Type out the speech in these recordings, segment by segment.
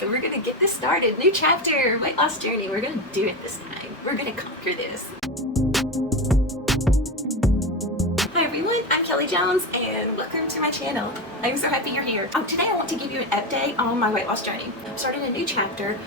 So we're gonna get this started. New chapter, weight loss journey. We're gonna do it this time. We're gonna conquer this. Hi everyone, I'm Kelly Jones and welcome to my channel. I'm so happy you're here. Today I want to give you an update on my weight loss journey. I'm starting a new chapter.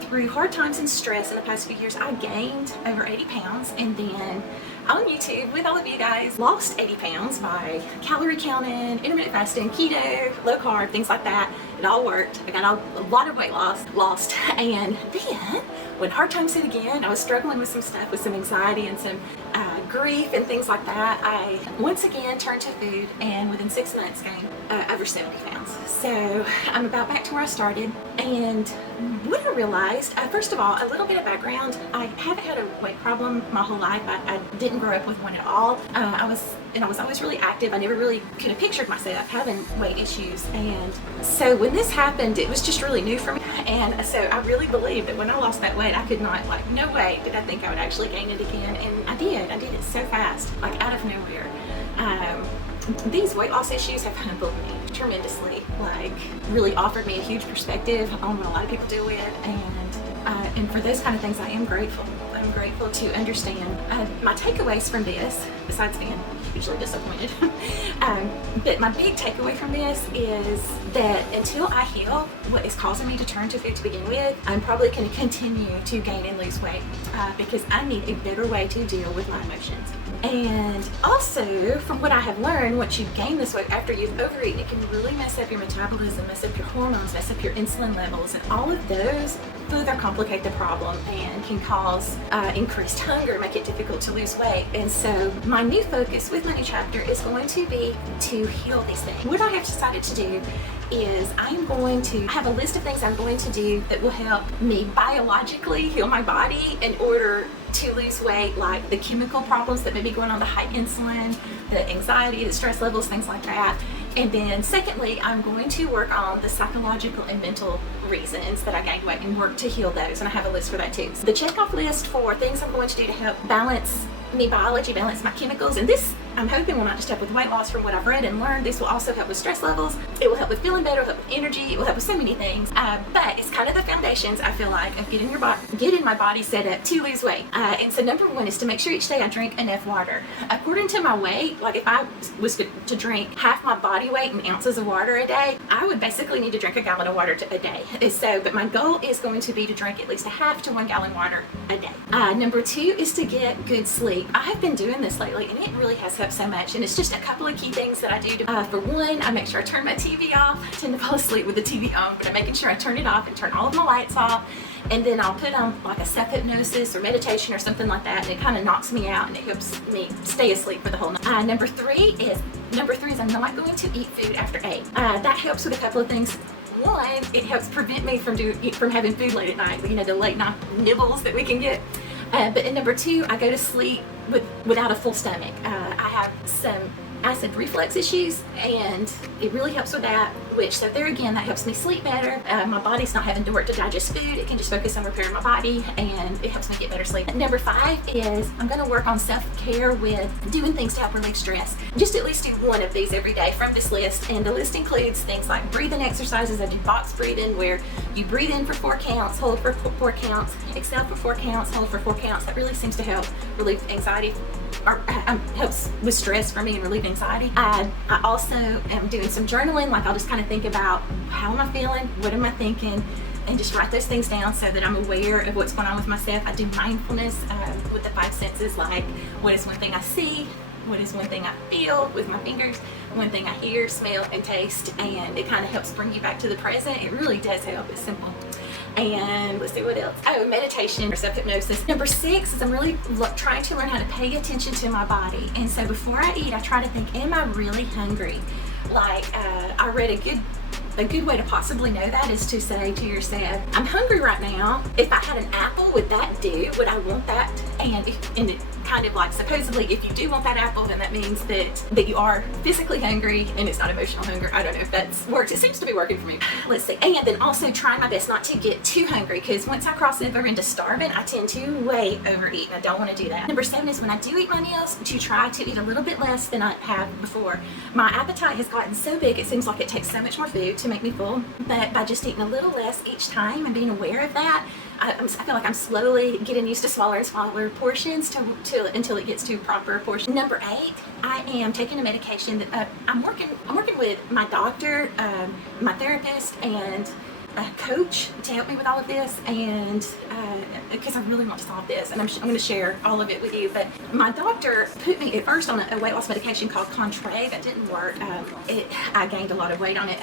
Through hard times and stress in the past few years, I gained over 80 pounds and then on YouTube with all of you guys lost 80 pounds by calorie counting, intermittent fasting, keto, low carb, things like that. It all worked. I got a lot of weight lost, and then when hard times hit again, I was struggling with some stuff, with some anxiety and some grief and things like that. I once again turned to food and within 6 months gained over 70 pounds. So I'm about back to where I started. And what I realized, first of all, a little bit of background. I haven't had a weight problem my whole life. I didn't grow up with one at all. I was always really active. I never really could have pictured myself having weight issues. And so when this happened, it was just really new for me. And so I really believed that when I lost that weight, I could not, like, no way did I think I would actually gain it again. And I did it so fast, like out of nowhere. These weight loss issues have humbled me tremendously, like really offered me a huge perspective on what a lot of people deal with, and for those kind of things I am grateful. I'm grateful to understand my takeaways from this, besides being hugely disappointed. But my big takeaway from this is that until I heal what is causing me to turn to food to begin with, I'm probably going to continue to gain and lose weight because I need a better way to deal with my emotions. And also, from what I have learned, once you gain this weight after you've overeaten, it can really mess up your metabolism, mess up your hormones, mess up your insulin levels, and all of those further complicate the problem and can cause increased hunger, make it difficult to lose weight. And so my new focus with my new chapter is going to be to heal these things. What I have decided to do is I have a list of things I'm going to do that will help me biologically heal my body in order to lose weight, like the chemical problems that may be going on, the high insulin, the anxiety, the stress levels, things like that. And then secondly, I'm going to work on the psychological and mental reasons that I gained weight and work to heal those. And I have a list for that too. So the checkoff list for things I'm going to do to help balance me biology, balance my chemicals, and this I'm hoping will not just help with weight loss from what I've read and learned. This will also help with stress levels. It will help with feeling better, help with energy, it will help with so many things. But it's kind of the foundations, I feel like, of getting my body set up to lose weight. And so number one is to make sure each day I drink enough water. According to my weight, like if I was to drink half my body weight in ounces of water a day, I would basically need to drink a gallon of water a day. But my goal is going to be to drink at least a half to 1 gallon water a day. Number two is to get good sleep. I have been doing this lately and it really has helped so much. And it's just a couple of key things that I do. For one, I make sure I turn my TV off. I tend to fall asleep with the TV on, but I'm making sure I turn it off and turn all of my lights off. And then I'll put on like a self-hypnosis or meditation or something like that, and it kind of knocks me out and it helps me stay asleep for the whole night. Number three is I'm not going to eat food after 8. That helps with a couple of things. One, it helps prevent me from having food late at night, the late night nibbles that we can get. But in number two, I go to sleep without a full stomach. I have some acid reflux issues and it really helps with that, so there again, that helps me sleep better. My body's not having to work to digest food. It can just focus on repairing my body and it helps me get better sleep. Number 5 is I'm going to work on self-care with doing things to help relieve stress. Just at least do one of these every day from this list, and the list includes things like breathing exercises. I do box breathing where you breathe in for 4 counts, hold for 4 counts, exhale for 4 counts, hold for 4 counts. That really seems to help relieve anxiety, or helps with stress for me and relieve anxiety. I also am doing some journaling, like I'll just kind of think about how am I feeling, what am I thinking, and just write those things down so that I'm aware of what's going on with myself. I do mindfulness with the 5 senses, like what is one thing I see, what is one thing I feel with my fingers, one thing I hear, smell, and taste, and it kind of helps bring you back to the present. It really does help. It's simple. And let's see what else. Oh, meditation or self-hypnosis. Number 6 is I'm really trying to learn how to pay attention to my body. And so before I eat, I try to think, am I really hungry? Like I read a good way to possibly know that is to say to yourself, I'm hungry right now. If I had an apple, would that do? Would I want that? And kind of like, supposedly if you do want that apple, then that means that you are physically hungry and it's not emotional hunger. I don't know if that's works. It seems to be working for me. Let's see. And then also trying my best not to get too hungry, because once I cross over into starving, I tend to way overeat, and I don't want to do that. Number 7 is when I do eat my meals, to try to eat a little bit less than I have before. My appetite has gotten so big, it seems like it takes so much more food to make me full, but by just eating a little less each time and being aware of that, I feel like I'm slowly getting used to smaller and smaller portions until it gets to proper portion. Number 8, I am taking a medication that I'm working with my doctor, my therapist, and a coach to help me with all of this, and because I really want to solve this, and I'm going to share all of it with you. But my doctor put me at first on a weight loss medication called Contrave. That didn't work. I gained a lot of weight on it.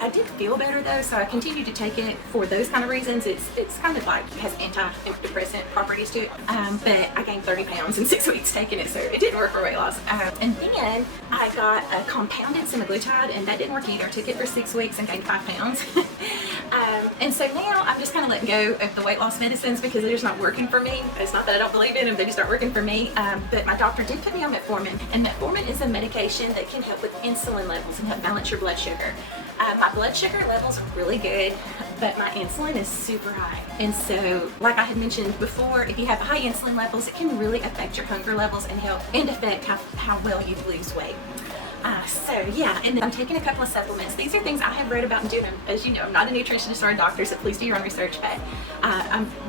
I did feel better though, so I continued to take it for those kind of reasons. It's kind of like, it has antidepressant properties to it, but I gained 30 pounds in 6 weeks taking it, so it didn't work for weight loss. And then I got a compounded semaglutide, and that didn't work either. I took it for 6 weeks and gained 5 pounds. And so now I'm just kind of letting go of the weight loss medicines because they're just not working for me. It's not that I don't believe in them, they just aren't working for me. But my doctor did put me on metformin, and metformin is a medication that can help with insulin levels and help balance your blood sugar. My blood sugar levels are really good, but my insulin is super high. And so, like I had mentioned before, if you have high insulin levels, it can really affect your hunger levels and affect how well you lose weight. So yeah, and then I'm taking a couple of supplements. These are things I have read about and doing. As you know, I'm not a nutritionist or a doctor, so please do your own research. But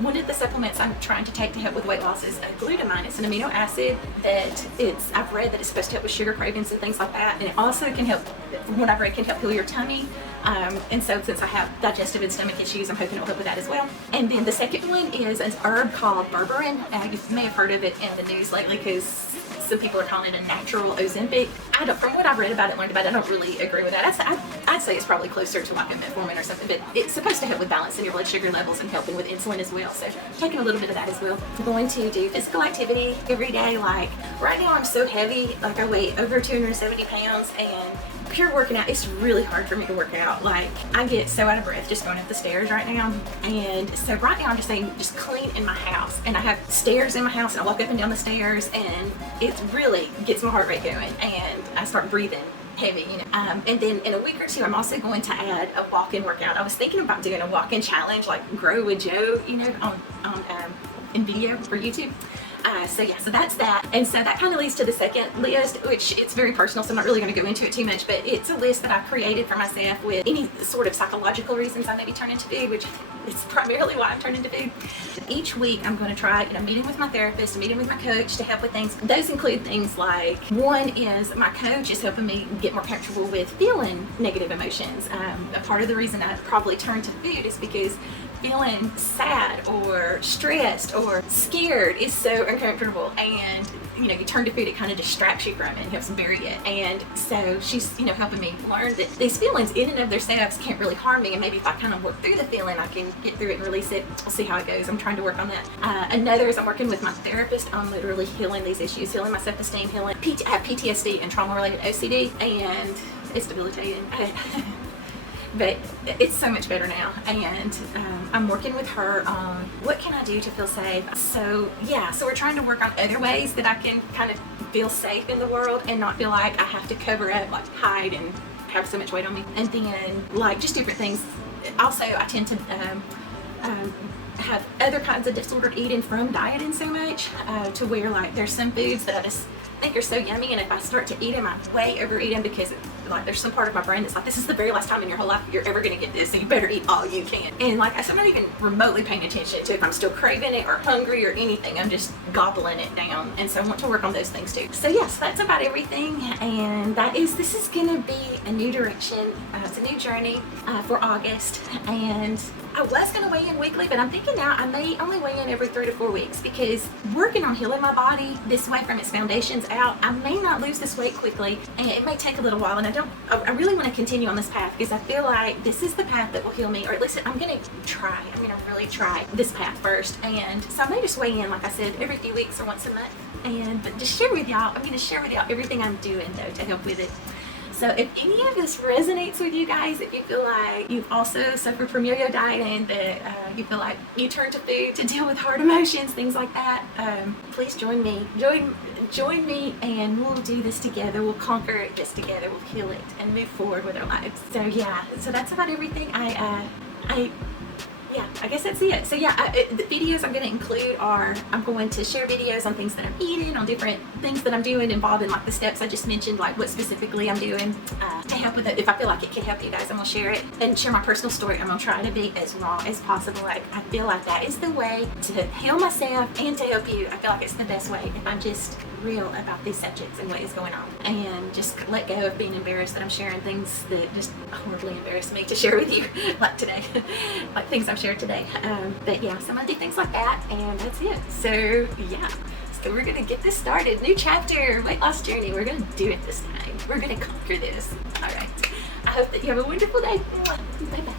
one of the supplements I'm trying to take to help with weight loss is glutamine. It's an amino acid that I've read that it's supposed to help with sugar cravings and things like that. And it also can help, from what I've read, can help heal your tummy. And so since I have digestive and stomach issues, I'm hoping it'll help with that as well. And then the second one is an herb called berberine. You may have heard of it in the news lately because some people are calling it a natural Ozempic. From what I've read about it, learned about it, I don't really agree with that. I'd say it's probably closer to like a metformin or something, but it's supposed to help with balancing your blood sugar levels and helping with insulin as well. So taking a little bit of that as well. I'm going to do physical activity every day. Like right now I'm so heavy, like I weigh over 270 pounds, and pure working out, it's really hard for me to work out. Like I get so out of breath just going up the stairs right now. And so right now I'm just saying, just clean in my house, and I have stairs in my house, and I walk up and down the stairs, and it really gets my heart rate going, and I start breathing heavy, you know. And then in a week or two, I'm also going to add a walk-in workout. I was thinking about doing a walk-in challenge, like Grow with Joe, you know, in video for YouTube. So that's that. And so that kind of leads to the second list, which it's very personal, so I'm not really going to go into it too much, but it's a list that I created for myself with any sort of psychological reasons I may be turning to food, which is primarily why I'm turning to food. Each week I'm going to try a meeting with my therapist, a meeting with my coach to help with things. Those include things like, one is my coach is helping me get more comfortable with feeling negative emotions. A part of the reason I probably turned to food is because feeling sad or stressed or scared is so uncomfortable, and you know, you turn to food, it kind of distracts you from it and helps bury it. And so she's, you know, helping me learn that these feelings in and of themselves can't really harm me, and maybe if I kind of work through the feeling, I can get through it and release it. We'll see how it goes. I'm trying to work on that. Another is I'm working with my therapist on literally healing these issues, healing my self-esteem, healing I have PTSD and trauma-related OCD, and it's debilitating. But it's so much better now, and I'm working with her on what can I do to feel safe. So yeah, so we're trying to work on other ways that I can kind of feel safe in the world and not feel like I have to cover up, like hide and have so much weight on me. And then like just different things. Also, I tend to have other kinds of disordered eating from dieting so much to where like there's some foods that I just think are so yummy, and if I start to eat them, I way overeat them because like there's some part of my brain that's like, this is the very last time in your whole life you're ever gonna get this, so you better eat all you can. And like I'm not even remotely paying attention to if I'm still craving it or hungry or anything. I'm just gobbling it down, and so I want to work on those things too. So yes, that's about everything, and this is gonna be a new direction. It's a new journey for August, and I was going to weigh in weekly, but I'm thinking now I may only weigh in every 3 to 4 weeks, because working on healing my body this way from its foundations out, I may not lose this weight quickly, and it may take a little while, and I really want to continue on this path because I feel like this is the path that will heal me, or at least I'm going to really try this path first. And so I may just weigh in, like I said, every few weeks or once a month, but just share with y'all, I'm going to share with y'all everything I'm doing though to help with it. So if any of this resonates with you guys, if you feel like you've also suffered from yo-yo dieting, that you feel like you turn to food to deal with hard emotions, things like that, please join me. Join me and we'll do this together. We'll conquer this together. We'll heal it and move forward with our lives. So yeah, so that's about everything. Yeah, I guess that's it. So yeah, the videos I'm going to include are, I'm going to share videos on things that I'm eating, on different things that I'm doing involved in like the steps I just mentioned, like what specifically I'm doing to help with it. If I feel like it can help you guys, I'm going to share it and share my personal story. I'm going to try to be as raw as possible. Like, I feel like that is the way to heal myself and to help you. I feel like it's the best way if I'm just real about these subjects and what is going on, and just let go of being embarrassed that I'm sharing things that just horribly embarrass me to share with you, like today, like things I've shared today. But yeah, so I'm gonna do things like that, and that's it. So yeah, so we're gonna get this started. New chapter, weight loss journey. We're gonna do it this time. We're gonna conquer this. All right. I hope that you have a wonderful day. Bye bye.